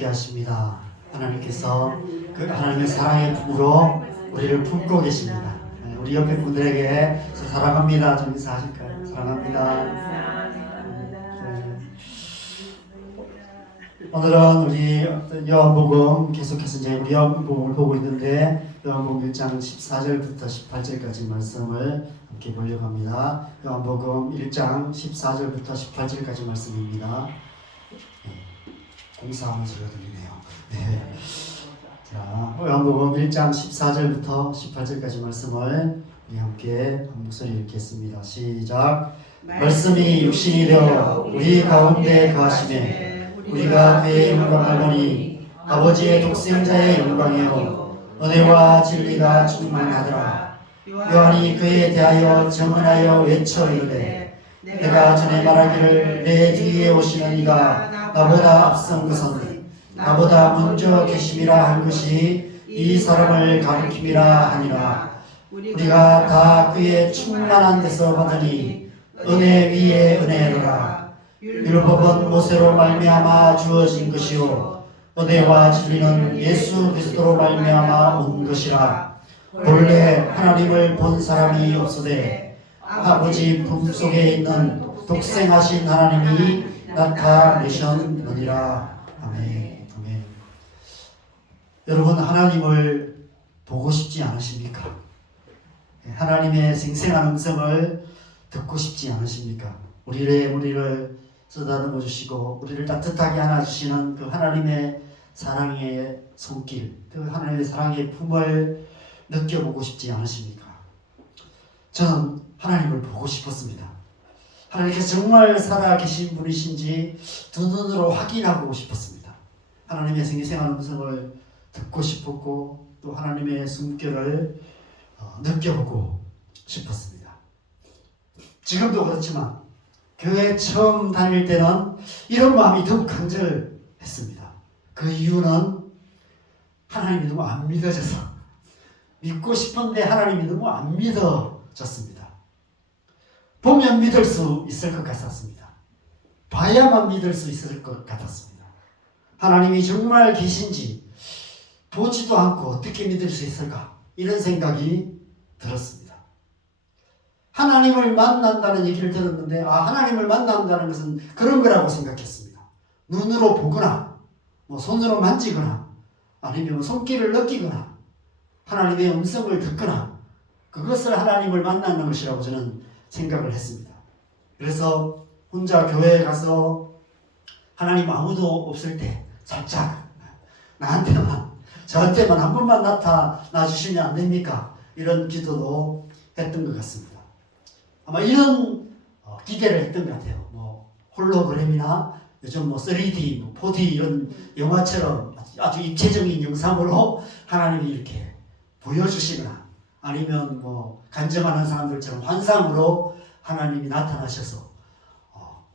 함께 하십니다. 하나님께서 그 하나님의 사랑의 품으로 우리를 품고 계십니다. 우리 옆에 분들에게 사랑합니다 좀 인사하실까요? 사랑합니다. 오늘은 우리 요한복음 계속해서 이제 우리 요한복음을 보고 있는데 요한복음 1장 14절부터 18절까지 말씀을 함께 보려고 합니다. 요한복음 1장 14절부터 18절까지 말씀입니다. 공사하는 소리가 들리네요. 네. 자, 요한복음 1장 14절부터 18절까지 말씀을 우리 함께 한 목소리 읽겠습니다. 시작. 말씀이 육신이 되어 우리 가운데 거하시매 우리가 그의 영광을 보니 아버지의 독생자의 영광이요 은혜와 진리가 충만하더라. 요한이 그에 대하여 증언하여 외쳐 이르되 내가 전에 말하기를 내 뒤에 오시는 이가 나보다 앞선 것은 나보다 먼저 계심이라 한 것이 이 사람을 가리킴이라 하니라. 우리가 다 그의 충만한 데서 받으니 은혜 위에 은혜로라. 율법은 모세로 말미암아 주어진 것이요 은혜와 진리는 예수 그리스도로 말미암아 온 것이라. 본래 하나님을 본 사람이 없으되 아버지 품속에 있는 독생하신 하나님이 나타내셨느니라. 아멘. 아멘. 여러분, 하나님을 보고 싶지 않으십니까? 하나님의 생생한 음성을 듣고 싶지 않으십니까? 우리를 쓰다듬어 주시고 우리를 따뜻하게 안아주시는 그 하나님의 사랑의 손길, 그 하나님의 사랑의 품을 느껴보고 싶지 않으십니까? 저는 하나님을 보고 싶었습니다. 하나님께서 정말 살아계신 분이신지 두 눈으로 확인하고 싶었습니다. 하나님의 생생한 음성을 듣고 싶었고 또 하나님의 숨결을 느껴보고 싶었습니다. 지금도 그렇지만 교회 처음 다닐 때는 이런 마음이 더욱 간절했습니다. 그 이유는 하나님이 너무 안 믿어져서 믿고 싶은데 하나님이 너무 안 믿어졌습니다. 보면 믿을 수 있을 것 같았습니다. 봐야만 믿을 수 있을 것 같았습니다. 하나님이 정말 계신지 보지도 않고 어떻게 믿을 수 있을까? 이런 생각이 들었습니다. 하나님을 만난다는 얘기를 들었는데 하나님을 만난다는 것은 그런 거라고 생각했습니다. 눈으로 보거나 손으로 만지거나 아니면 손길을 느끼거나 하나님의 음성을 듣거나 그것을 하나님을 만나는 것이라고 저는 생각을 했습니다. 그래서 혼자 교회에 가서 하나님 아무도 없을 때 살짝 저한테만 한 번만 나타나 주시면 안 됩니까? 이런 기도도 했던 것 같습니다. 아마 이런 기대를 했던 것 같아요. 홀로그램이나 요즘 3D, 4D 이런 영화처럼 아주 입체적인 영상으로 하나님이 이렇게 보여주시거나 아니면 간증하는 사람들처럼 환상으로 하나님이 나타나셔서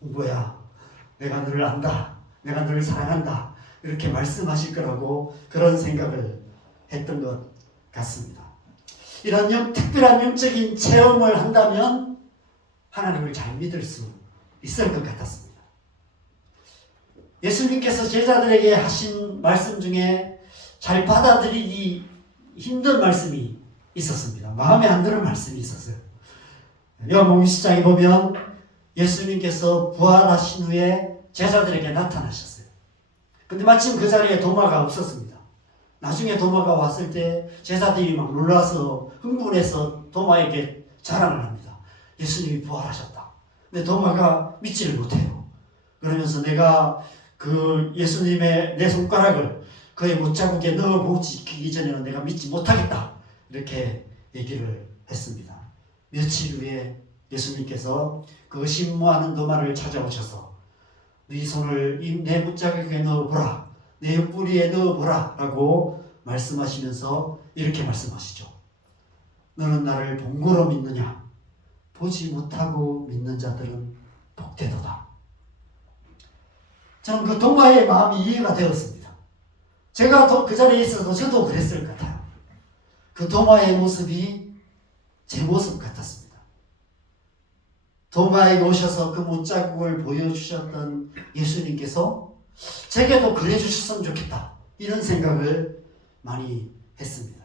홍보야, 내가 너를 안다, 내가 너를 사랑한다 이렇게 말씀하실 거라고 그런 생각을 했던 것 같습니다. 이런 특별한 영적인 체험을 한다면 하나님을 잘 믿을 수 있을 것 같았습니다. 예수님께서 제자들에게 하신 말씀 중에 잘 받아들이기 힘든 말씀이 있었습니다. 마음에 안 드는 말씀이 있었어요. 요한복음 10장에 보면 예수님께서 부활하신 후에 제자들에게 나타나셨어요. 근데 마침 그 자리에 도마가 없었습니다. 나중에 도마가 왔을 때 제자들이 막 놀라서 흥분해서 도마에게 자랑을 합니다. 예수님이 부활하셨다. 근데 도마가 믿지를 못해요. 그러면서 내가 그 예수님의 내 손가락을 그의 못자국에 넣어보기 전에는 내가 믿지 못하겠다. 이렇게 얘기를 했습니다. 며칠 후에 예수님께서 그 신무하는 도마를 찾아오셔서 네 손을 내 못자국에 넣어보라. 내 옆구리에 넣어보라. 라고 말씀하시면서 이렇게 말씀하시죠. 너는 나를 본고로 믿느냐? 보지 못하고 믿는 자들은 복되도다. 저는 그 도마의 마음이 이해가 되었습니다. 제가 그 자리에 있어도 저도 그랬을 것 같아요. 그 도마의 모습이 제 모습 같았습니다. 도마에게 오셔서 그 못자국을 보여주셨던 예수님께서 제게도 그래 주셨으면 좋겠다. 이런 생각을 많이 했습니다.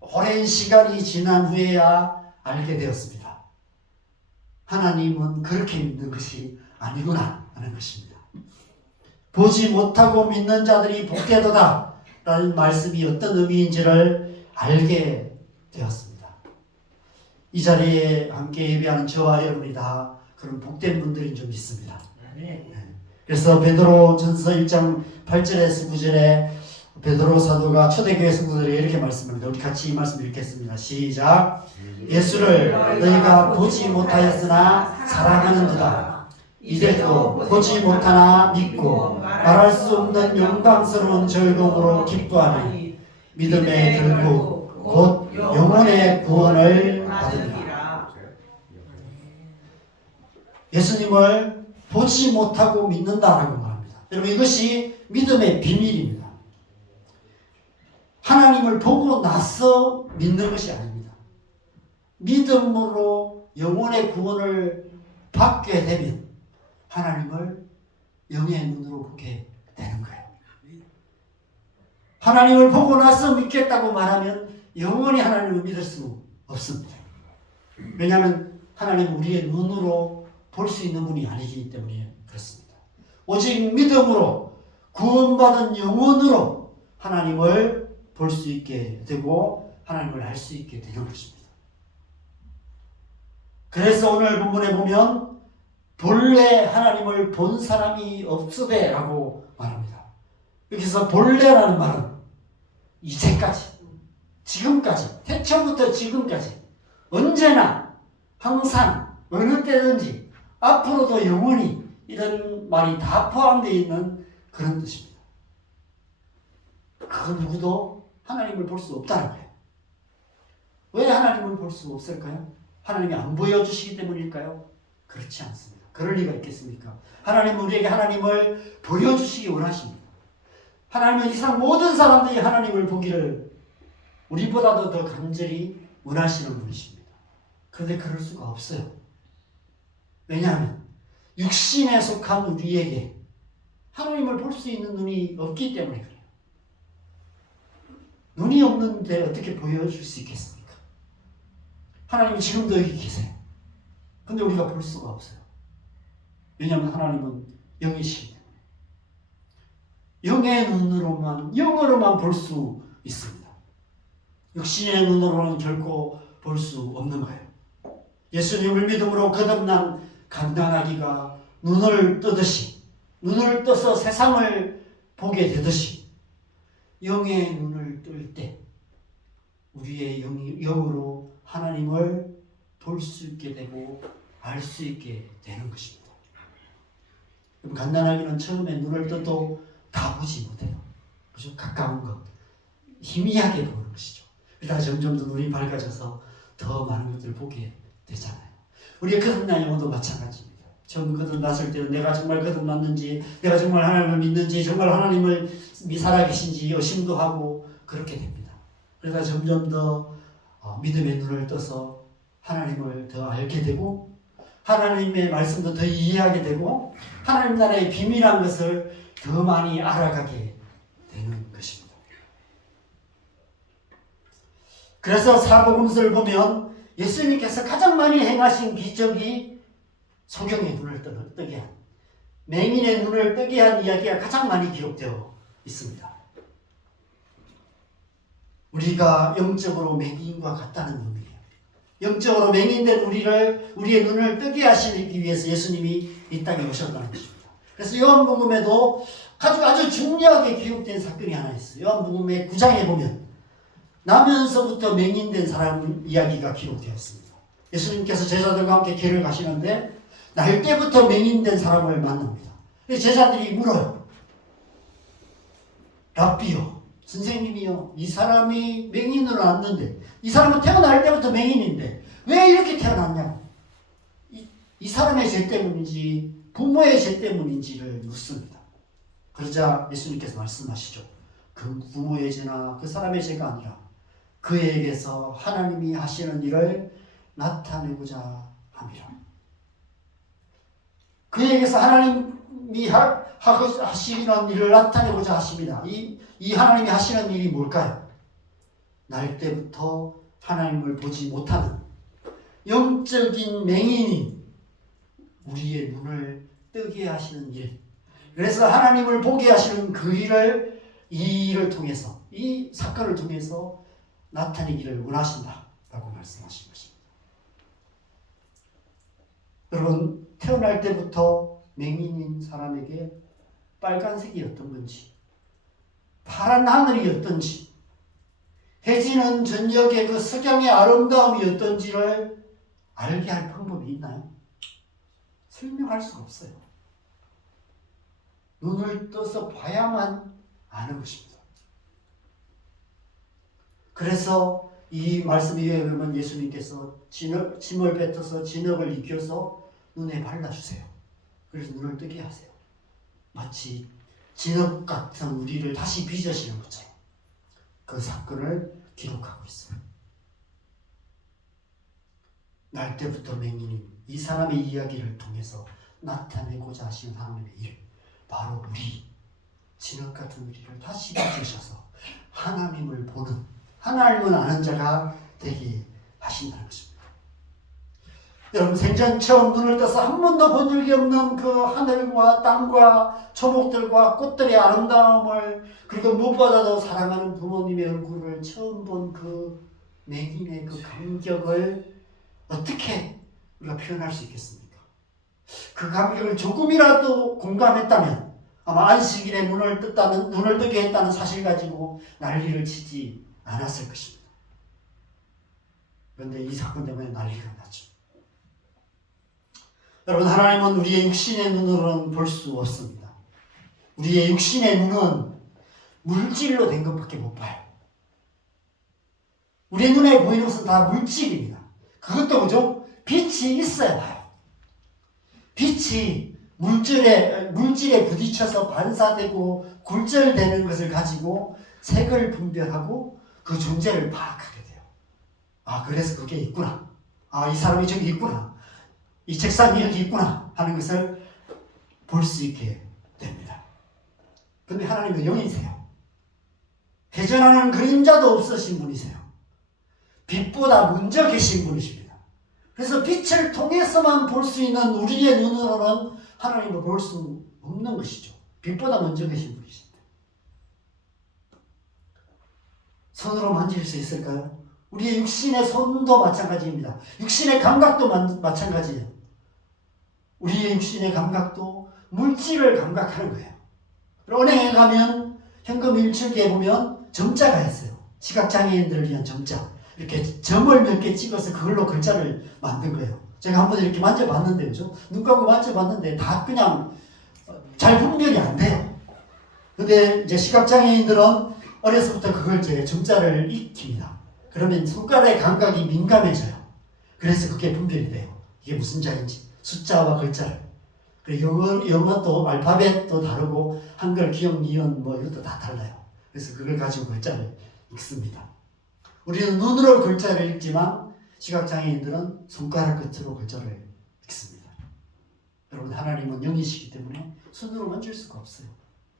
오랜 시간이 지난 후에야 알게 되었습니다. 하나님은 그렇게 믿는 것이 아니구나 하는 것입니다. 보지 못하고 믿는 자들이 복되도다 라는 말씀이 어떤 의미인지를 알게 되었습니다. 이 자리에 함께 예배하는 저와 여러분이 다 그런 복된 분들이 좀 있습니다. 그래서 베드로 전서 1장 8절에서 9절에 베드로 사도가 초대교회 성도들에게 이렇게 말씀합니다. 우리 같이 이 말씀 읽겠습니다. 시작. 예수를 너희가 보지 못하였으나 사랑하는도다. 이제도 보지 못하나 믿고 말할 수 없는 영광스러운 즐거움으로 기뻐하니 믿음의 결국 곧 영혼의 구원을 받으리라. 예수님을 보지 못하고 믿는다라고 말합니다. 여러분, 이것이 믿음의 비밀입니다. 하나님을 보고 나서 믿는 것이 아닙니다. 믿음으로 영혼의 구원을 받게 되면 하나님을 영의 눈으로 보게 되는 거예요. 하나님을 보고 나서 믿겠다고 말하면 영원히 하나님을 믿을 수 없습니다. 왜냐하면 하나님은 우리의 눈으로 볼 수 있는 분이 아니기 때문에 그렇습니다. 오직 믿음으로 구원받은 영혼으로 하나님을 볼 수 있게 되고 하나님을 알 수 있게 되는 것입니다. 그래서 오늘 본문에 보면 본래 하나님을 본 사람이 없으되 라고 말합니다. 여기서 본래라는 말은 이제까지, 지금까지, 태초부터 지금까지 언제나 항상 어느 때든지 앞으로도 영원히 이런 말이 다 포함되어 있는 그런 뜻입니다. 그 누구도 하나님을 볼 수 없다는 거예요. 왜 하나님을 볼 수 없을까요? 하나님이 안 보여주시기 때문일까요? 그렇지 않습니다. 그럴 리가 있겠습니까? 하나님은 우리에게 하나님을 보여주시기 원하십니다. 하나님은 이 세상 모든 사람들이 하나님을 보기를 우리보다도 더 간절히 원하시는 분이십니다. 그런데 그럴 수가 없어요. 왜냐하면 육신에 속한 우리에게 하나님을 볼 수 있는 눈이 없기 때문에 그래요. 눈이 없는데 어떻게 보여줄 수 있겠습니까? 하나님이 지금도 여기 계세요. 근데 우리가 볼 수가 없어요. 왜냐하면 하나님은 영이시기 때문에. 영의 눈으로만, 영으로만 볼 수 있습니다. 육신의 눈으로는 결코 볼 수 없는 거예요. 예수님을 믿음으로 거듭난 갓난아기가 눈을 뜨듯이, 눈을 떠서 세상을 보게 되듯이 영의 눈을 뜰 때 우리의 영으로 하나님을 볼 수 있게 되고 알 수 있게 되는 것입니다. 그럼 갓난아기는 처음에 눈을 떠도 다 보지 못해요. 그죠? 가까운 것, 희미하게 보는 것이죠. 그러다 점점 더 눈이 밝아져서 더 많은 것들을 보게 되잖아요. 우리의 거듭난 영혼도 마찬가지입니다. 처음 거듭났을 때는 내가 정말 거듭났는지, 내가 정말 하나님을 믿는지, 정말 하나님을 살아계신지 의심도 하고 그렇게 됩니다. 그러다 점점 더 믿음의 눈을 떠서 하나님을 더 알게 되고 하나님의 말씀도 더 이해하게 되고 하나님 나라의 비밀한 것을 더 많이 알아가게 되는 것입니다. 그래서 사복음서를 보면 예수님께서 가장 많이 행하신 기적이 소경의 눈을 뜨게 한, 맹인의 눈을 뜨게 한 이야기가 가장 많이 기록되어 있습니다. 우리가 영적으로 맹인과 같다는 의미예요. 영적으로 맹인된 우리의 눈을 뜨게 하시기 위해서 예수님이 이 땅에 오셨다는 것입니다. 그래서 요한복음에도 아주 중요하게 기록된 사건이 하나 있어요. 요한복음의 9장에 보면 나면서부터 맹인된 사람 이야기가 기록되어 있습니다. 예수님께서 제자들과 함께 길을 가시는데 날 때부터 맹인된 사람을 만납니다. 제자들이 물어요. 랍비요, 선생님이요, 이 사람이 맹인으로 났는데 이 사람은 태어날 때부터 맹인인데 왜 이렇게 태어났냐? 이 사람의 죄 때문인지 부모의 죄 때문인지를 묻습니다. 그러자 예수님께서 말씀하시죠. 그 부모의 죄나 그 사람의 죄가 아니라 그에게서 하나님이 하시는 일을 나타내고자 함이라. 그에게서 하나님 하나님이 하시는 일을 나타내고자 하십니다. 이 하나님이 하시는 일이 뭘까요? 날 때부터 하나님을 보지 못하는 영적인 맹인이 우리의 눈을 뜨게 하시는 일. 그래서 하나님을 보게 하시는 그 일을 이 일을 통해서, 이 사건을 통해서 나타내기를 원하신다라고 말씀하신 것입니다. 여러분, 태어날 때부터 맹인인 사람에게 빨간색이 어떤 건지, 파란 하늘이 어떤지, 해지는 저녁의 그 석양의 아름다움이 어떤지를 알게 할 방법이 있나요? 설명할 수가 없어요. 눈을 떠서 봐야만 아는 것입니다. 그래서 이 말씀에 의하면 예수님께서 침을 뱉어서 진흙을 익혀서 눈에 발라주세요. 그래서 눈을 뜨게 하세요. 마치 진흙 같은 우리를 다시 빚으시는 것처럼 그 사건을 기록하고 있어요. 날 때부터 맹인인 이 사람의 이야기를 통해서 나타내고자 하시는 하나님의 일, 바로 우리, 진흙 같은 우리를 다시 빚으셔서 하나님을 보는, 하나님을 아는 자가 되게 하신다는 것입니다. 여러분, 생전 처음 눈을 떠서 한 번도 본 적이 없는 그 하늘과 땅과 초목들과 꽃들의 아름다움을, 그리고 무엇보다도 사랑하는 부모님의 얼굴을 처음 본 그 맹인의 그 감격을 어떻게 우리가 표현할 수 있겠습니까? 그 감격을 조금이라도 공감했다면 아마 안식일에 눈을 뜨게 했다는 사실 가지고 난리를 치지 않았을 것입니다. 그런데 이 사건 때문에 난리가 났죠. 여러분, 하나님은 우리의 육신의 눈으로는 볼 수 없습니다. 우리의 육신의 눈은 물질로 된 것밖에 못 봐요. 우리 눈에 보이는 것은 다 물질입니다. 그것도 뭐죠? 빛이 있어야 봐요. 빛이 물질에 부딪혀서 반사되고 굴절되는 것을 가지고 색을 분별하고 그 존재를 파악하게 돼요. 아, 그래서 그게 있구나. 아, 이 사람이 저기 있구나. 이 책상이 여기 있구나 하는 것을 볼 수 있게 됩니다. 그런데 하나님은 영이세요. 회전하는 그림자도 없으신 분이세요. 빛보다 먼저 계신 분이십니다. 그래서 빛을 통해서만 볼 수 있는 우리의 눈으로는 하나님을 볼 수 없는 것이죠. 빛보다 먼저 계신 분이십니다. 손으로 만질 수 있을까요? 우리의 육신의 손도 마찬가지입니다. 육신의 감각도 마찬가지예요. 우리의 육신의 감각도 물질을 감각하는 거예요. 은행에 가면 현금 일출기에 보면 점자가 있어요. 시각장애인들을 위한 점자. 이렇게 점을 몇 개 찍어서 그걸로 글자를 만든 거예요. 제가 한번 이렇게 만져봤는데, 그죠? 눈 감고 만져봤는데 다 그냥 잘 분별이 안 돼요. 근데 이제 시각장애인들은 어려서부터 그걸 이제 점자를 익힙니다. 그러면 손가락의 감각이 민감해져요. 그래서 그게 분별이 돼요. 이게 무슨 자인지. 숫자와 글자를. 그리고 영어도 알파벳도 다르고 한글, 기역, 니은 뭐 이것도 다 달라요. 그래서 그걸 가지고 글자를 읽습니다. 우리는 눈으로 글자를 읽지만 시각장애인들은 손가락 끝으로 글자를 읽습니다. 여러분, 하나님은 영이시기 때문에 손으로 만질 수가 없어요.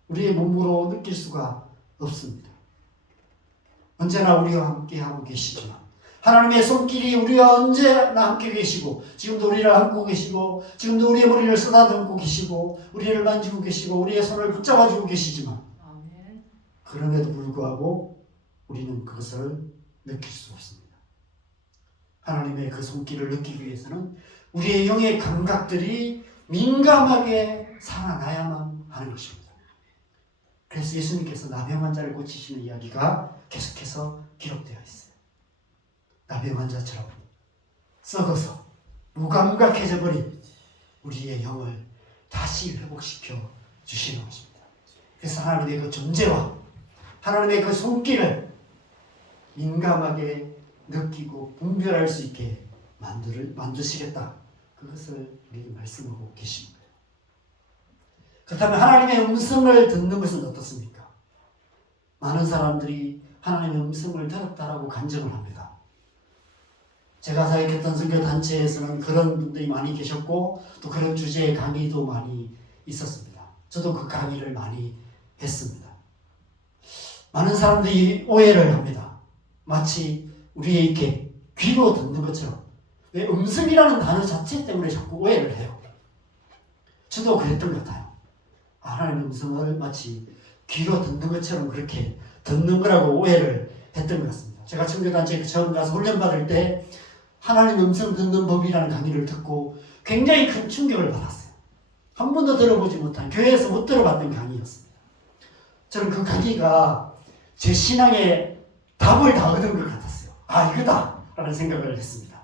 우리의 몸으로 느낄 수가 없습니다. 언제나 우리와 함께 하고 계시지만 하나님의 손길이 우리와 언제나 함께 계시고 지금도 우리를 안고 계시고 지금도 우리의 머리를 쓰다듬고 계시고 우리를 만지고 계시고 우리의 손을 붙잡아주고 계시지만 그럼에도 불구하고 우리는 그것을 느낄 수 없습니다. 하나님의 그 손길을 느끼기 위해서는 우리의 영의 감각들이 민감하게 살아나야만 하는 것입니다. 그래서 예수님께서 나병 환자를 고치시는 이야기가 계속해서 기록되어 있어요. 나병 환자처럼 썩어서 무감각해져 버린 우리의 영을 다시 회복시켜 주시는 것입니다. 그래서 하나님의 그 존재와 하나님의 그 손길을 민감하게 느끼고 분별할 수 있게 만드시겠다. 그것을 우리 말씀하고 계십니다. 그렇다면 하나님의 음성을 듣는 것은 어떻습니까? 많은 사람들이 하나님의 음성을 들었다라고 간증을 합니다. 제가 사역했던 선교단체에서는 그런 분들이 많이 계셨고 또 그런 주제의 강의도 많이 있었습니다. 저도 그 강의를 많이 했습니다. 많은 사람들이 오해를 합니다. 마치 우리에게 귀로 듣는 것처럼. 왜 음성이라는 단어 자체 때문에 자꾸 오해를 해요. 저도 그랬던 것 같아요. 하나님의 음성을 마치 귀로 듣는 것처럼 그렇게 듣는 거라고 오해를 했던 것 같습니다. 제가 청교단체에 처음 가서 훈련받을 때 하나님의 음성 듣는 법이라는 강의를 듣고 굉장히 큰 충격을 받았어요. 한 번도 들어보지 못한, 교회에서 못 들어봤던 강의였습니다. 저는 그 강의가 제 신앙의 답을 다 얻은 것 같았어요. 이거다! 라는 생각을 했습니다.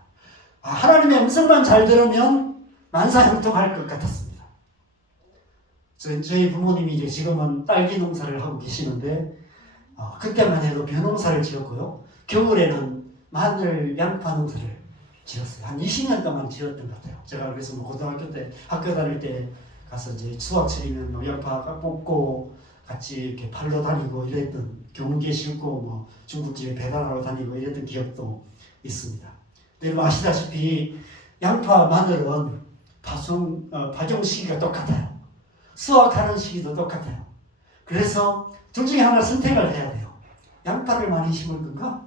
하나님의 음성만 잘 들으면 만사형통할 것 같았습니다. 저희 부모님이 이제 지금은 딸기 농사를 하고 계시는데, 그때만 해도 벼농사를 지었고요. 겨울에는 마늘, 양파 농사를 지었어요. 한 20년 동안 지었던 것 같아요. 제가 그래서 고등학교 때, 학교 다닐 때 가서 이제 수확철이면 양파 뽑고 같이 이렇게 팔러 다니고 이랬던, 경운기에 싣고 중국집에 배달하러 다니고 이랬던 기억도 있습니다. 근데 아시다시피 양파, 마늘은 파종 시기가 똑같아요. 수확하는 시기도 똑같아요. 그래서 둘 중에 하나 선택을 해야 돼요. 양파를 많이 심을 건가?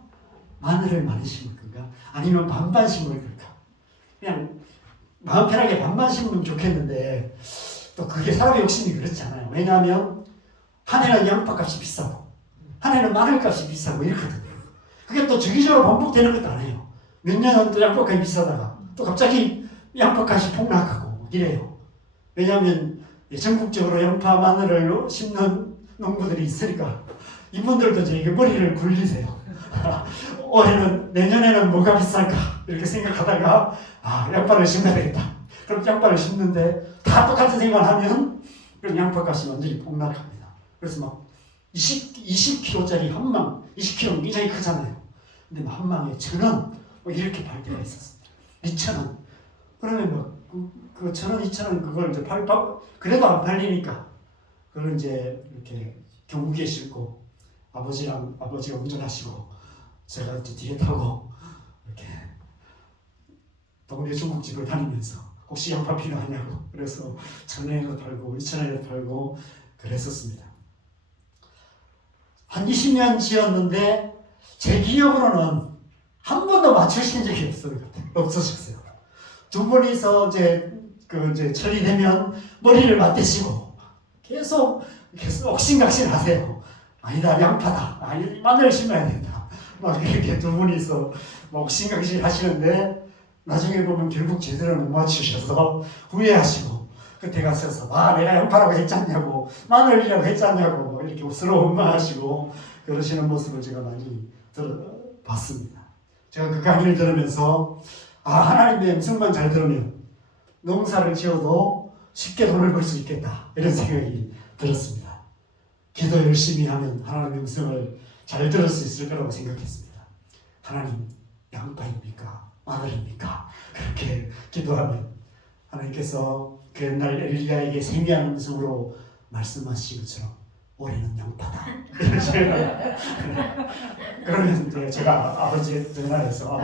마늘을 많이 심을 건가? 아니면 반반 심을 건가? 그냥 마음 편하게 반반 심으면 좋겠는데 또 그게 사람의 욕심이 그렇잖아요. 왜냐하면 한 해는 양파 값이 비싸고 한 해는 마늘 값이 비싸고 이렇거든요. 그게 또 주기적으로 반복되는 것도 아니에요. 몇 년은 또 양파 값이 비싸다가 또 갑자기 양파 값이 폭락하고 이래요. 왜냐하면 전국적으로 양파, 마늘을 심는 농부들이 있으니까 이분들도 이제 머리를 굴리세요. 올해는, 내년에는 뭐가 비쌀까? 이렇게 생각하다가 양파를 심어야 되겠다. 그럼 양파를 심는데 다 똑같은 생각을 하면 그럼 양파 값이 완전히 폭락합니다. 그래서 막 20kg짜리 한 망, 20kg는 굉장히 크잖아요. 근데 한 망에 1,000원 이렇게 팔 때가 있었습니다. 2,000원. 그러면 그 1,000원, 2,000원 그걸 이제 그래도 안 팔리니까 그걸 이제 이렇게 경운기에 싣고 아버지가 운전하시고 제가 이제 뒤에 타고 이렇게 동네 중국집을 다니면서 혹시 양파 필요하냐고 그래서 1,000원에도 팔고 2,000원에도 팔고 그랬었습니다. 한 20년 지었는데 제 기억으로는 한 번도 맞추신 적이 없으셨어요. 두 분이서 이제 철이 되면 머리를 맞대시고 계속 옥신각신 하세요. 아니다, 양파다. 마늘 심어야 된다. 막 이렇게 두 분이서 옥신각신 하시는데 나중에 보면 결국 제대로 못 맞추셔서 후회하시고 그때 가셔서 내가 양파라고 했잖냐고 마늘이라고 했잖냐고 이렇게 서로 원망하시고 그러시는 모습을 제가 많이 봤습니다. 제가 그 강의를 들으면서 하나님의 음성만 잘 들으면 농사를 지어도 쉽게 돈을 벌 수 있겠다 이런 생각이 들었습니다. 기도 열심히 하면 하나님의 음성을 잘 들을 수 있을 거라고 생각했습니다. 하나님, 양파입니까? 마늘입니까? 그렇게 기도하면 하나님께서 그 옛날 엘리야에게 세미한 음성으로 말씀하신 것처럼 올해는 양파다. 그러면 이제 제가 아버지의 전화해서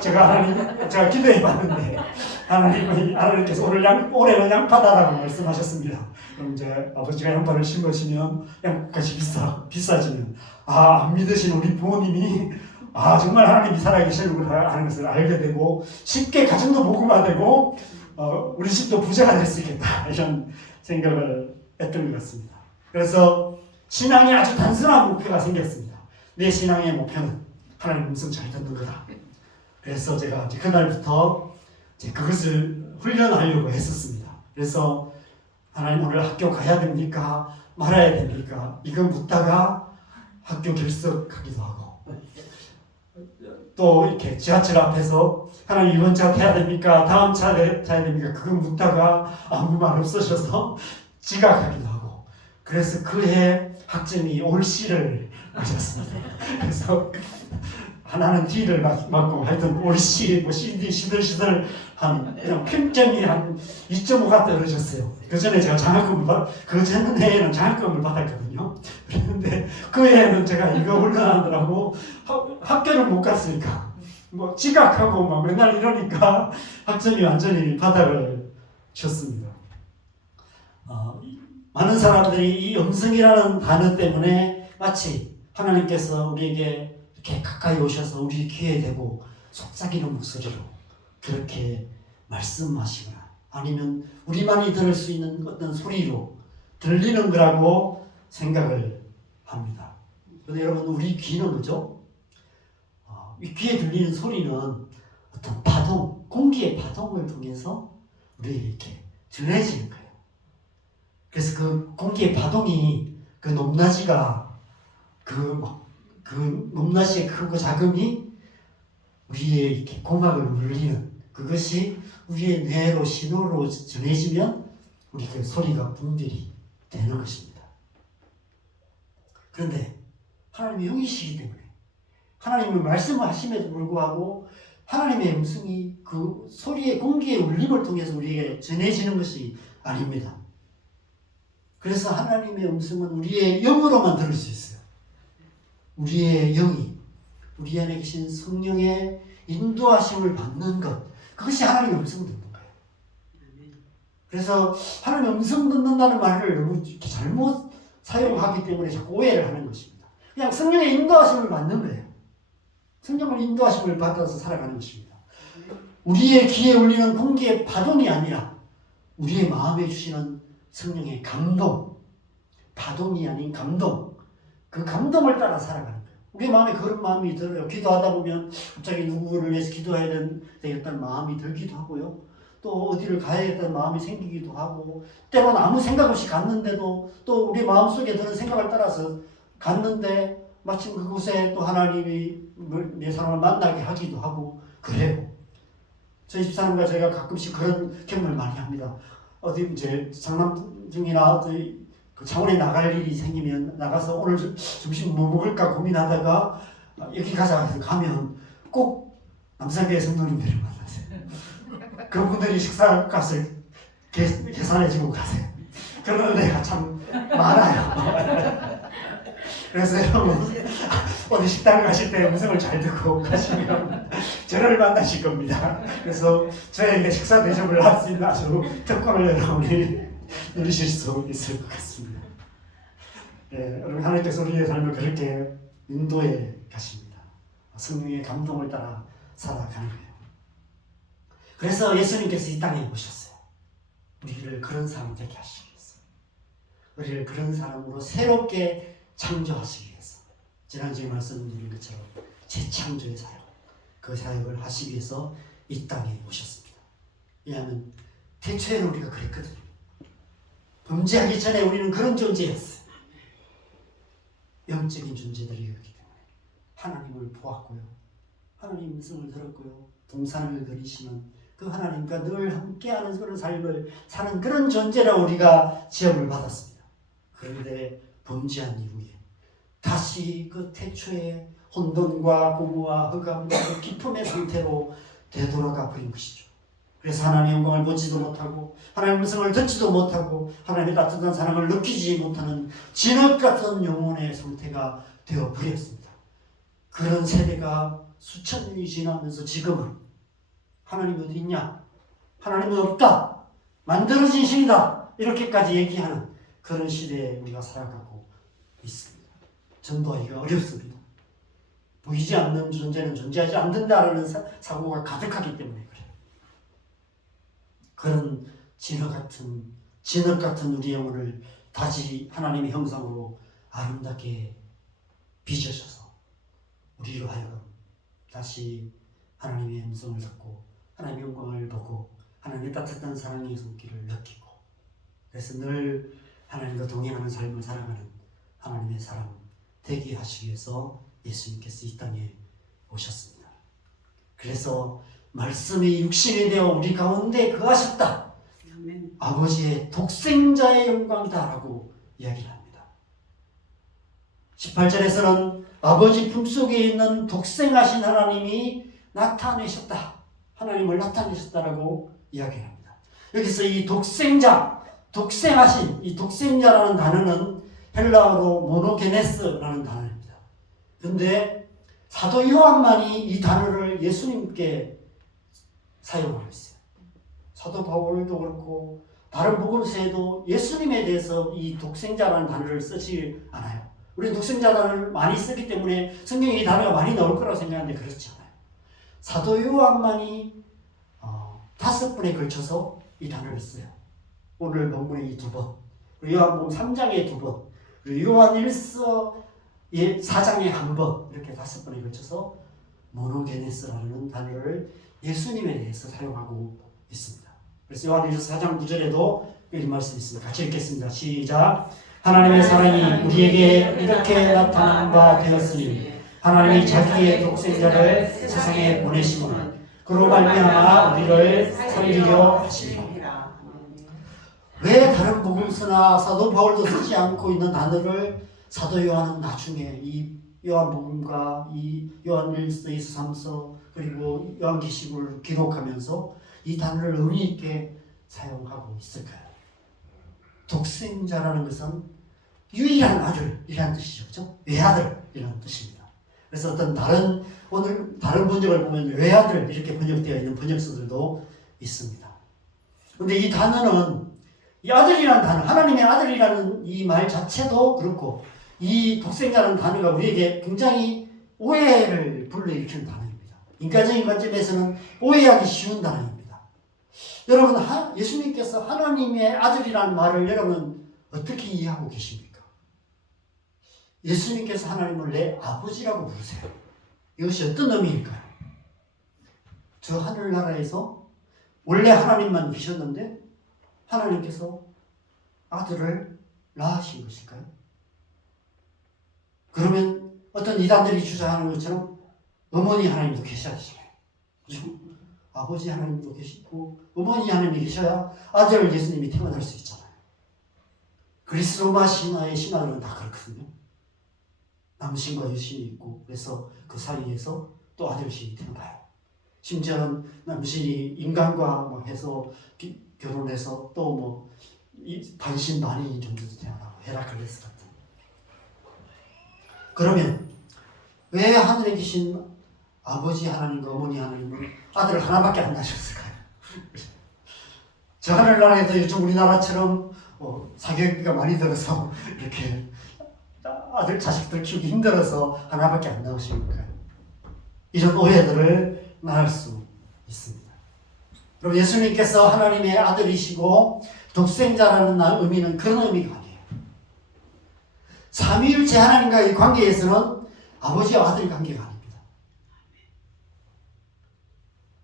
제가 기도해 봤는데 하나님께서 올해는 양파다라고 말씀하셨습니다. 그럼 이제 아버지가 양파를 심으시면 양파값이 비싸지면 안 믿으신 우리 부모님이 정말 하나님이 살아계시는구나 하는 것을 알게 되고 쉽게 가정도 복음화되고 우리 집도 부자가 될 수 있겠다 이런 생각을 했던 것 같습니다. 그래서 신앙이 아주 단순한 목표가 생겼습니다. 내 신앙의 목표는 하나님 음성 잘 듣는 거다. 그래서 제가 이제 그날부터 이제 그것을 훈련하려고 했었습니다. 그래서 하나님 오늘 학교 가야 됩니까? 말아야 됩니까? 이거 묻다가 학교 결석하기도 하고 또 이렇게 지하철 앞에서 하나님 이번 차 타야 됩니까? 다음 차 타야 됩니까? 그거 묻다가 아무 말 없으셔서 지각하기도 하고 그래서 그해 학점이 올C를 맞았습니다. 그래서 하나는 D를 맞고 하여튼 올C, CD, 시들시들 그냥 평점이 한 2.5가 떨어졌어요. 그 전에 제가 그 전 해에는 장학금을 받았거든요. 그런데 그 해에는 제가 이거 훈련하느라고 학교를 못 갔으니까 지각하고 맨날 이러니까 학점이 완전히 바닥을 쳤습니다. 많은 사람들이 이 음성이라는 단어 때문에 마치 하나님께서 우리에게 이렇게 가까이 오셔서 우리 귀에 대고 속삭이는 목소리로 그렇게 말씀하시거나 아니면 우리만이 들을 수 있는 어떤 소리로 들리는 거라고 생각을 합니다. 그런데 여러분, 우리 귀는 뭐죠? 이 귀에 들리는 소리는 어떤 파동, 공기의 파동을 통해서 우리에게 이렇게 전해지는 거예요. 그래서 그 공기의 파동이 그 높낮이가 그 높낮이의 크고 작음이 우리의 이렇게 고막을 울리는 그것이 우리의 뇌로 신호로 전해지면 우리 그 소리가 분별이 되는 것입니다. 그런데 하나님의 영이시기 때문에 하나님의 말씀을 하심에도 불구하고 하나님의 음성이 그 소리의 공기의 울림을 통해서 우리에게 전해지는 것이 아닙니다. 그래서 하나님의 음성은 우리의 영으로만 들을 수 있어요. 우리의 영이 우리 안에 계신 성령의 인도하심을 받는 것, 그것이 하나님의 음성 듣는 거예요. 그래서 하나님의 음성 듣는다는 말을 너무 이렇게 잘못 사용하기 때문에 자꾸 오해를 하는 것입니다. 그냥 성령의 인도하심을 받는 거예요. 성령을 인도하심을 받아서 살아가는 것입니다. 우리의 귀에 울리는 공기의 파동이 아니라 우리의 마음에 주시는 성령의 감동, 파동이 아닌 감동, 그 감동을 따라 살아가는 거예요. 우리 마음에 그런 마음이 들어요. 기도하다 보면 갑자기 누구를 위해서 기도해야 되겠다는 마음이 들기도 하고요. 또 어디를 가야겠다는 마음이 생기기도 하고, 때로는 아무 생각 없이 갔는데도 또 우리 마음속에 드는 생각을 따라서 갔는데 마침 그곳에 또 하나님이 내 사람을 만나게 하기도 하고 그래요. 저희 집사람과 제가 가끔씩 그런 경험을 많이 합니다. 어디 이제 장남중이나 어디 그 창원에 나갈 일이 생기면 나가서 오늘 점심 뭐 먹을까 고민하다가 여기 가자 해서 가면 꼭 남산교회 성도님들을 만나세요. 그런 분들이 식사값을 계산해주고 가세요. 그런 데가 참 많아요. 그래서 여러분 어디 식당 가실 때 음성을 잘 듣고 가시면 저를 만나실 겁니다. 그래서 저에게 식사 대접을 할 수 있는 아주 특권을 여러분이 누리실 수 있을 것 같습니다. 네, 여러분 하나님께서 우리의 삶을 그렇게 인도해 가십니다. 성령의 감동을 따라 살아가는 거예요. 그래서 예수님께서 이 땅에 오셨어요. 우리를 그런 사람 되게 하시기 위해서, 우리를 그런 사람으로 새롭게 창조하시기 위해서, 지난주에 말씀드린 것처럼 재창조의 사역, 그 사역을 하시기 위해서 이 땅에 오셨습니다. 왜냐하면 태초에는 우리가 그랬거든요. 범죄하기 전에 우리는 그런 존재였어요. 영적인 존재들이었기 때문에 하나님을 보았고요, 하나님 음성을 들었고요, 동산을 그리시는 그 하나님과 늘 함께하는 그런 삶을 사는 그런 존재라 우리가 지음을 받았습니다. 그런데 범죄한 이후에 다시 그 태초의 혼돈과 공허와 흑암과 그 깊음의 상태로 되돌아가 버린 것이죠. 그래서 하나님의 영광을 보지도 못하고 하나님의 음성을 듣지도 못하고 하나님의 따뜻한 사랑을 느끼지 못하는 진흙 같은 영혼의 상태가 되어버렸습니다. 그런 세대가 수천 년이 지나면서 지금은 하나님이 어디 있냐? 하나님은 없다. 만들어진 신이다. 이렇게까지 얘기하는 그런 시대에 우리가 살아가고 있습니다. 전도하기가 어렵습니다. 보이지 않는 존재는 존재하지 않는다라는 사고가 가득하기 때문에 그래요. 그런 진흙 같은 우리 영혼을 다시 하나님의 형상으로 아름답게 빚으셔서 우리로 하여금 다시 하나님의 음성을 듣고 하나님의 영광을 보고 하나님의 따뜻한 사랑의 손길을 느끼고, 그래서 늘 하나님과 동행하는 삶을 살아가는 하나님의 사람 되게 하시기 위해서 예수님께서 이 땅에 오셨습니다. 그래서 말씀이 육신이 되어 우리 가운데 거하셨다. 아버지의 독생자의 영광이다 라고 이야기를 합니다. 18절에서는 아버지 품속에 있는 독생하신 하나님이 나타내셨다, 하나님을 나타내셨다라고 이야기를 합니다. 여기서 이 독생자, 독생하신 이 독생자라는 단어는 헬라어로 모노게네스라는 단어입니다. 그런데 사도 요한만이 이 단어를 예수님께 사용하고 있어요. 사도 바울도 그렇고 다른 복음서에도 예수님에 대해서 이 독생자라는 단어를 쓰지 않아요. 우리 독생자를 많이 쓰기 때문에 성경에 이 단어가 많이 나올 거라고 생각하는데 그렇지 않아요. 사도 요한만이 5번에 걸쳐서 이 단어를 써요. 오늘 본문의 이 2번, 그리고 요한복음 3장에 2번, 그리고 요한일서 4장에 1번, 이렇게 5번에 걸쳐서 모노게네스라는 단어를 예수님에 대해서 사용하고 있습니다. 그래서 요한일서 4장 9절에도 이 말씀이 있습니다. 같이 읽겠습니다. 시작. 하나님의 사랑이 우리에게 이렇게 나타난 바 되었으니 하나님이 자기의 독생자를 세상에 보내심은 그로 말미암아 우리를 살리려 하심이라. 왜 다른 복음서나 사도 바울도 쓰지 않고 있는 단어를 사도 요한은 나중에 이 요한복음과 이 요한일서, 이서삼서 그리고 요한계시록을 기록하면서 이 단어를 의미 있게 사용하고 있을까요? 독생자라는 것은 유일한 아들이라는 뜻이죠. 그렇죠? 외아들이라는 뜻입니다. 그래서 오늘 다른 번역을 보면 외아들 이렇게 번역되어 있는 번역서들도 있습니다. 그런데 이 단어는 이 아들이라는 단어, 하나님의 아들이라는 이 말 자체도 그렇고 이 독생자라는 단어가 우리에게 굉장히 오해를 불러일으키는 단어입니다. 인간적인 관점에서는 오해하기 쉬운 단어입니다. 여러분, 예수님께서 하나님의 아들이라는 말을 여러분 어떻게 이해하고 계십니까? 예수님께서 하나님을 내 아버지라고 부르세요. 이것이 어떤 의미일까요? 저 하늘나라에서 원래 하나님만 계셨는데 하나님께서 아들을 낳으신 것일까요? 그러면 어떤 이단들이 주장하는 것처럼 어머니 하나님도 계셔야 되잖아요. 그리고 아버지 하나님도 계시고 어머니 하나님이 계셔야 아들 예수님이 태어날 수 있잖아요. 그리스 로마 신화의 신화들은 다 그렇거든요. 남신과 여신이 있고 그래서 그 사이에서 또 아들신이 태어나요. 심지어는 남신이 인간과 해서 결혼해서 또 반신반의인 정도도 태어나고 헤라클레스 같은. 그러면 왜 하늘에 계신 아버지 하나님과 어머니 하나님은 아들을 하나밖에 안 낳으셨을까요? 저 하늘나라에도 요즘 우리나라처럼 사교육비가 많이 들어서 이렇게 아들 자식들 키우기 힘들어서 하나밖에 안 낳으십니까? 이런 오해들을 낳을 수 있습니다. 그럼 예수님께서 하나님의 아들이시고 독생자라는 의미는 그런 의미가 아니에요. 삼위일체 하나님과의 관계에서는 아버지와 아들 관계가 아닙니다.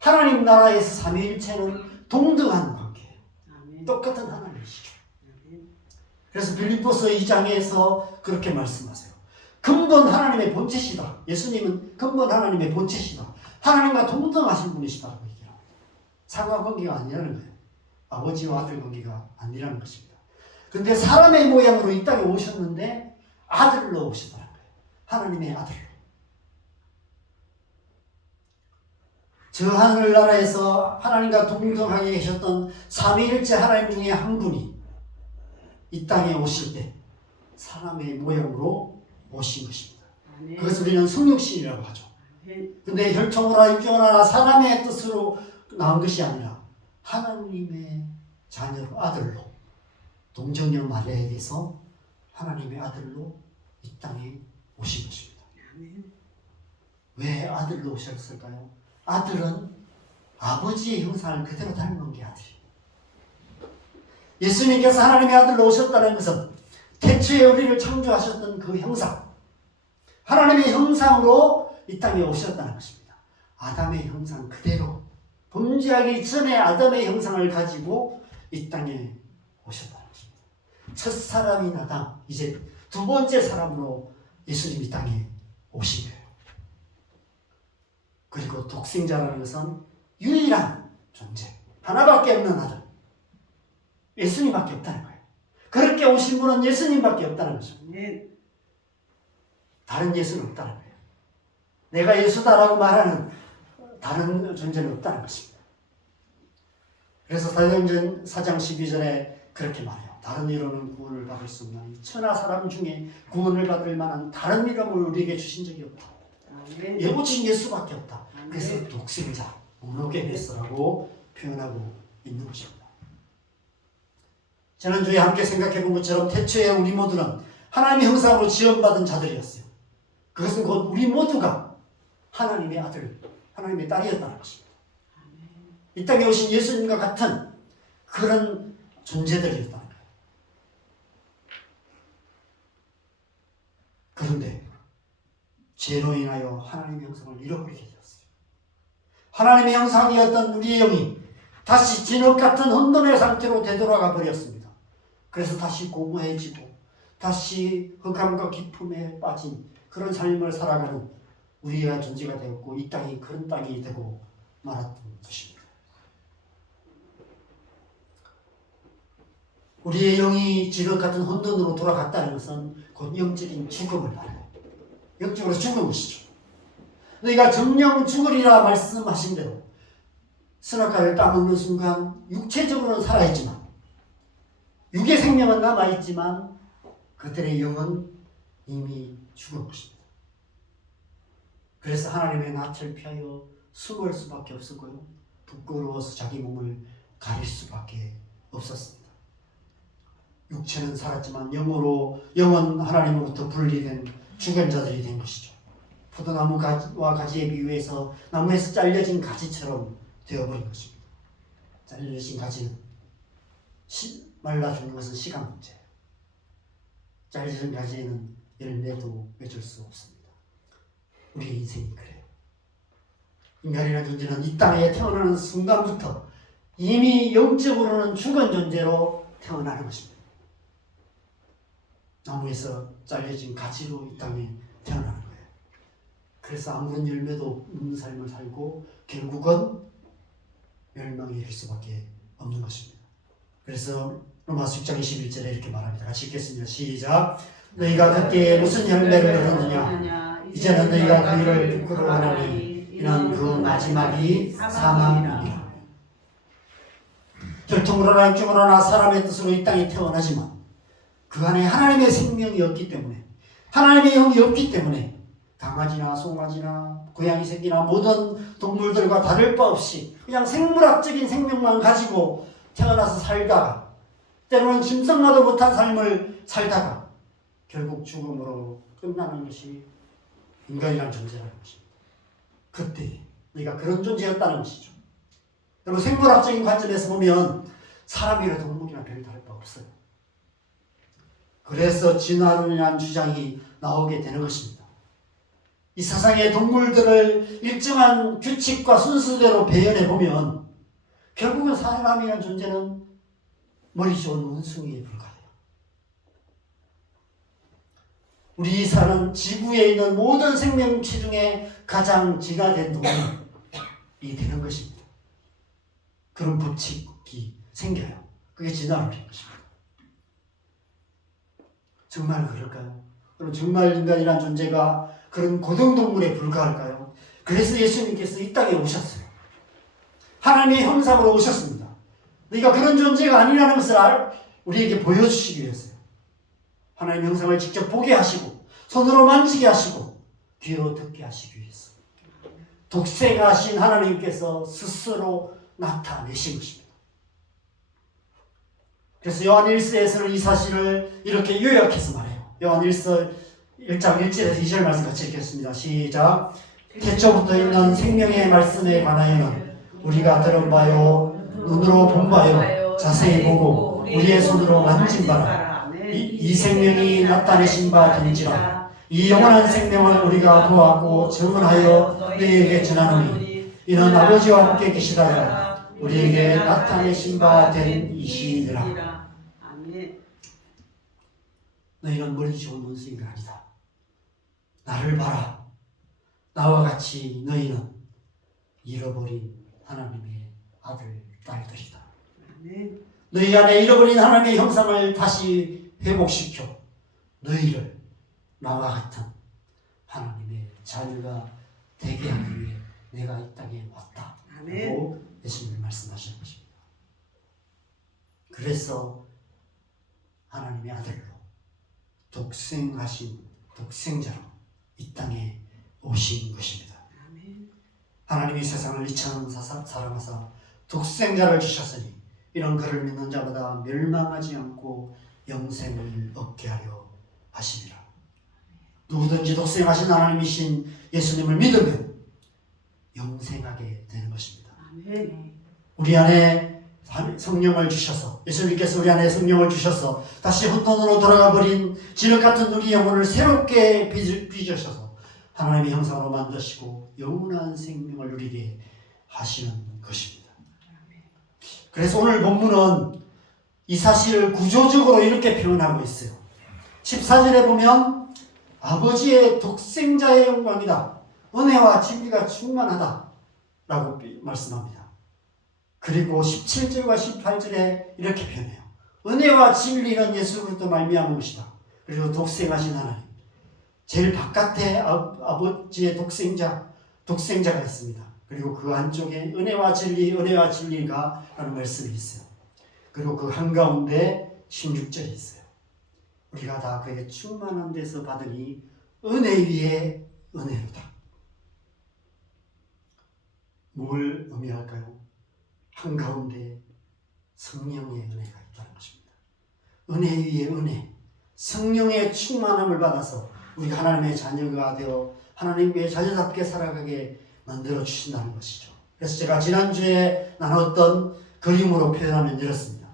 하나님 나라에서 삼위일체는 동등한 관계예요. 똑같은 하나님이시죠. 그래서 빌립보서 2장에서 그렇게 말씀하세요. 근본 하나님의 본체시다. 예수님은 근본 하나님의 본체시다. 하나님과 동등하신 분이시다고 얘기합니다. 상하관계가 아니라는 거예요. 아버지와 아들 관계가 아니라는 것입니다. 근데 사람의 모양으로 이 땅에 오셨는데 아들로 오시더라는 거예요. 하나님의 아들로. 저 하늘나라에서 하나님과 동등하게 계셨던 삼위일체 하나님 중에 한 분이 이 땅에 오실 때 사람의 모양으로 오신 것입니다. 그것을 우리는 성육신이라고 하죠. 근데 혈통으로나 육정으로나 사람의 뜻으로 나온 것이 아니라 하나님의 자녀로 아들로 동정녀 마리아에게서 하나님의 아들로 이 땅에 오신 것입니다. 왜 아들로 오셨을까요? 아들은 아버지의 형상을 그대로 닮은 게 아들이에요. 예수님께서 하나님의 아들로 오셨다는 것은 태초에 우리를 창조하셨던 그 형상, 하나님의 형상으로 이 땅에 오셨다는 것입니다. 아담의 형상 그대로 범죄하기 전에 아담의 형상을 가지고 이 땅에 오셨다는 것입니다. 첫 사람인 아담, 이제 두 번째 사람으로 예수님이 이 땅에 오신 거예요. 그리고 독생자라는 것은 유일한 존재, 하나밖에 없는 아들, 예수님밖에 없다는 거예요. 그렇게 오신 분은 예수님밖에 없다는 거죠. 다른 예수는 없다는 거예요. 내가 예수다라고 말하는 다른 존재는 없다는 것입니다. 그래서 사도행전 4장 12절에 그렇게 말해요. 다른 이름은 구원을 받을 수 없는 천하 사람 중에 구원을 받을 만한 다른 이름을 우리에게 주신 적이 없다. 오직 예수밖에 없다. 그래서 독생자, 모노게네스라고 표현하고 있는 것입니다. 지난주에 함께 생각해 본 것처럼 태초에 우리 모두는 하나님의 형상으로 지원받은 자들이었어요. 그것은 곧 우리 모두가 하나님의 아들, 하나님의 딸이었다는 것입니다. 이 땅에 오신 예수님과 같은 그런 존재들이었다는 거예요. 그런데 죄로 인하여 하나님의 형상을 잃어버리게 되었어요. 하나님의 형상이었던 우리의 영이 다시 진흙 같은 혼돈의 상태로 되돌아가 버렸습니다. 그래서 다시 고무해지고 다시 흑암과 깊음에 빠진 그런 삶을 살아가는 우리의 존재가 되었고 이 땅이 그런 땅이 되고 말았던 것입니다. 우리의 영이 진흙 같은 혼돈으로 돌아갔다는 것은 곧 영적인 죽음을 말해요. 영적으로 죽은 것이죠. 너희가 정령 죽으리라 말씀하신 대로 선악과를 따먹는 순간 육체적으로는 살아있지만 육의 생명은 남아있지만 그들의 영은 이미 죽은 것입니다. 그래서 하나님의 낯을 피하여 숨을 수밖에 없었고요. 부끄러워서 자기 몸을 가릴 수밖에 없었습니다. 육체는 살았지만 영은 하나님으로부터 분리된 죽은 자들이 된 것이죠. 포도나무와 가지에 비유해서 나무에서 잘려진 가지처럼 되어버린 것입니다. 잘려진 가지는 말라 죽는 것은 시간 문제예요. 잘려진 가지에는 열매도 맺을 수 없습니다. 우리의 인생이 그래요. 인간이라는 존재는 이 땅에 태어나는 순간부터 이미 영적으로는 죽은 존재로 태어나는 것입니다. 나무에서 잘려진 가지로 이 땅에 태어나는 거예요. 그래서 아무런 열매도 없는 삶을 살고 결국은 멸망에 이를 수밖에 없는 것입니다. 그래서 로마서 6장 21절에 이렇게 말합니다. 같이 읽겠습니다. 시작. 너희가 그때에 무슨 열매를 얻었느냐? 이제는 너희가 그 일을 부끄러워하니 이는 그 마지막이 사망이니라. 혈통으로나 육정으로나 사람의 뜻으로 이 땅에 태어나지만 그 안에 하나님의 생명이 없기 때문에 하나님의 영이 없기 때문에 강아지나 송아지나 고양이 새끼나 모든 동물들과 다를 바 없이 그냥 생물학적인 생명만 가지고 태어나서 살다가 때로는 짐승나도 못한 삶을 살다가 결국 죽음으로 끝나는 것이 인간이라는 존재라는 것입니다. 그때 우리가 그런 존재였다는 것이죠. 여러분 생물학적인 관점에서 보면 사람이나 동물이나 별 다를 바 없어요. 그래서 진화론이라는 주장이 나오게 되는 것입니다. 이 세상의 동물들을 일정한 규칙과 순수대로 배연해 보면 결국은 사람이라는 존재는 머리 좋은 원숭이에 불과해요. 우리 사는 지구에 있는 모든 생명체 중에 가장 진화된 동물이 되는 것입니다. 그런 법칙이 생겨요. 그게 진화론인 것입니다. 정말 그럴까요? 그럼 정말 인간이란 존재가 그런 고등동물에 불과할까요? 그래서 예수님께서 이 땅에 오셨어요. 하나님의 형상으로 오셨습니다. 너희가 그런 존재가 아니라는 것을 우리에게 보여주시기 위해서요. 하나님의 형상을 직접 보게 하시고 손으로 만지게 하시고 귀로 듣게 하시기 위해서 독생하신 하나님께서 스스로 나타내신 것입니다. 그래서 요한 1서에서는 이 사실을 이렇게 요약해서 말해요. 요한 1서 1장 1절에서 2절 말씀 같이 읽겠습니다. 시작. 태초부터 있는 생명의 말씀에 관하여는 우리가 들은 바요 눈으로 본 바요 자세히 보고 우리의 손으로 만진 바라 이 생명이 나타내신 바 된지라. 이 영원한 생명을 우리가 보았고 증언하여 너희에게 전하노니 이는 아버지와 함께 계시다가 우리에게 나타내신 바 된 이시니라. 너희는 머리 좋은 원숭이가 아니다. 나를 봐라. 나와 같이 너희는 잃어버린 하나님의 아들, 딸들이다. 너희 안에 잃어버린 하나님의 형상을 다시 회복시켜 너희를 나와 같은 하나님의 자녀가 되게 하기 위해 내가 이 땅에 왔다. 라고 예수님이 말씀하시는 것입니다. 그래서 하나님의 아들로 독생하신 독생자로 이 땅에 오신 것입니다. 하나님이 세상을 이처럼 사랑하사 독생자를 주셨으니 이런 그를 믿는 자마다 멸망하지 않고 영생을 얻게 하려 하시니라. 누구든지 독생하신 하나님이신 예수님을 믿으면 영생하게 되는 것입니다. 아멘. 우리 안에 성령을 주셔서, 예수님께서 우리 안에 성령을 주셔서 다시 혼돈으로 돌아가 버린 진흙 같은 우리 영혼을 새롭게 빚으셔서 하나님의 형상으로 만드시고 영원한 생명을 누리게 하시는 것입니다. 그래서 오늘 본문은 이 사실을 구조적으로 이렇게 표현하고 있어요. 14절에 보면 아버지의 독생자의 영광이다, 은혜와 진리가 충만하다 라고 말씀합니다. 그리고 17절과 18절에 이렇게 표현해요. 은혜와 진리는 예수 그리스도 말미암은 것이다. 그리고 독생하신 하나님, 제일 바깥에 아버지의 독생자가 있습니다. 그리고 그 안쪽에 은혜와 진리가 라는 말씀이 있어요. 그리고 그 한가운데 16절이 있어요. 우리가 다 그의 충만한 데서 받으니 은혜 위에 은혜로다. 뭘 의미할까요? 한가운데 성령의 은혜가 있다는 것입니다. 은혜 위에 은혜, 성령의 충만함을 받아서 우리가 하나님의 자녀가 되어 하나님의 자녀답게 살아가게 만들어 주신다는 것이죠. 그래서 제가 지난주에 나눴던 그림으로 표현하면 이렇습니다.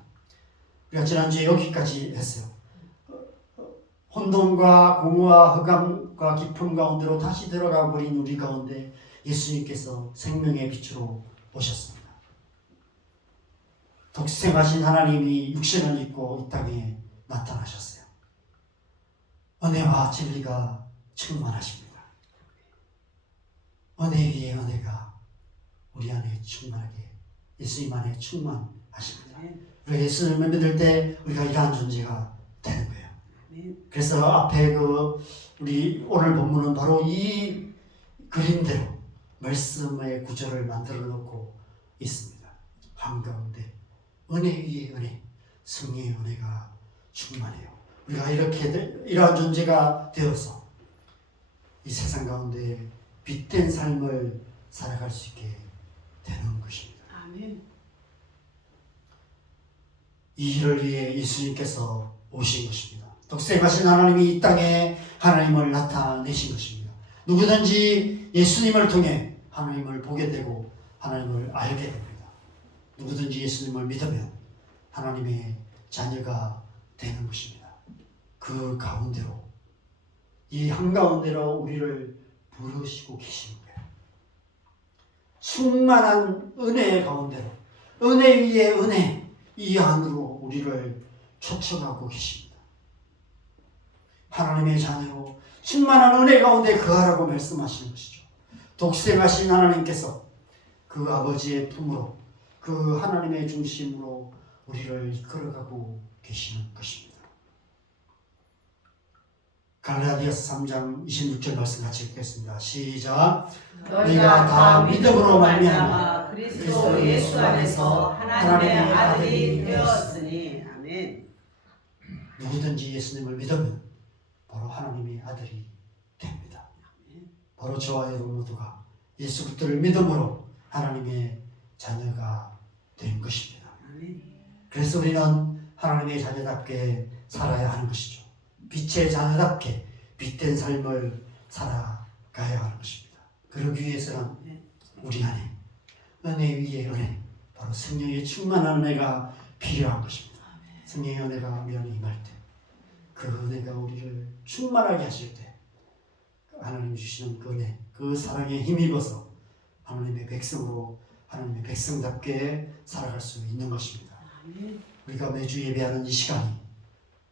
우리가 지난주에 여기까지 했어요. 혼돈과 공허와 흑암과 깊음 가운데로 다시 들어가 버린 우리 가운데 예수님께서 생명의 빛으로 오셨습니다. 독생하신 하나님이 육신을 입고 이 땅에 나타나셨어요. 은혜와 진리가 충만하십니다. 은혜 위에 은혜가 우리 안에 충만하게, 예수님 안에 충만하십니다. 우리가 예수님을 믿을 때 우리가 이러한 존재가 되는 거예요. 그래서 앞에 우리 오늘 본문은 바로 이 그림대로 말씀의 구절을 만들어 놓고 있습니다. 한가운데 은혜 위에 은혜, 성령의 은혜가 충만해요. 우리가 이러한 존재가 되어서 이 세상 가운데 빛된 삶을 살아갈 수 있게 되는 것입니다. 아멘. 이 일을 위해 예수님께서 오신 것입니다. 독생하신 하나님이 이 땅에 하나님을 나타내신 것입니다. 누구든지 예수님을 통해 하나님을 보게 되고 하나님을 알게 됩니다. 누구든지 예수님을 믿으면 하나님의 자녀가 되는 것입니다. 그 가운데로, 이 한가운데로 우리를 부르시고 계시는 거예요. 충만한 은혜의 가운데로, 은혜 위에 은혜, 이 안으로 우리를 초청하고 계십니다. 하나님의 자녀로 충만한 은혜 가운데 거하라고 말씀하시는 것이죠. 독생하신 하나님께서 그 아버지의 품으로, 그 하나님의 중심으로 우리를 이끌어가고 계시는 것입니다. 갈라디아서 3장 26절 말씀 같이 읽겠습니다. 시작. 너희가 다 믿음으로 말미암아 그리스도 예수 안에서 하나님의 아들이 되었으니. 아멘. 누구든지 예수님을 믿으면 바로 하나님의 아들이 됩니다. 바로 저와 여러분 모두가 예수 그리스도를 믿음으로 하나님의 자녀가 된 것입니다. 그래서 우리는 하나님의 자녀답게 살아야 하는 것이죠. 빛의 자녀답게 빛된 삶을 살아가야 하는 것입니다. 그러기 위해서는 우리 안에 은혜 위에 은혜, 바로 성령의 충만한 은혜가 필요한 것입니다. 성령의 은혜가 우리 안에 임할 때, 그 은혜가 우리를 충만하게 하실 때 하나님 주시는 그 은혜, 그 사랑에 힘입어서 하나님의 백성으로, 하나님의 백성답게 살아갈 수 있는 것입니다. 우리가 매주 예배하는 이 시간이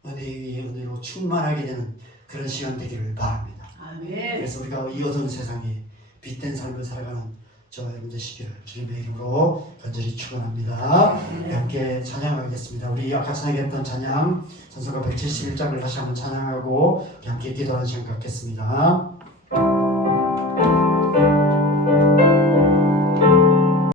은혜 위에 은혜로 충만하게 되는 그런 시간 되기를 바랍니다. 아멘. 그래서 우리가 이 어두운 세상에 빛된 삶을 살아가는 저와 여러분 되시기를 주님의 이름으로 간절히 축원합니다. 함께 찬양하겠습니다. 우리 아까 찬양했던 찬양 전서가 171장을 다시 한번 찬양하고 함께 기도하는 시간 갖겠습니다.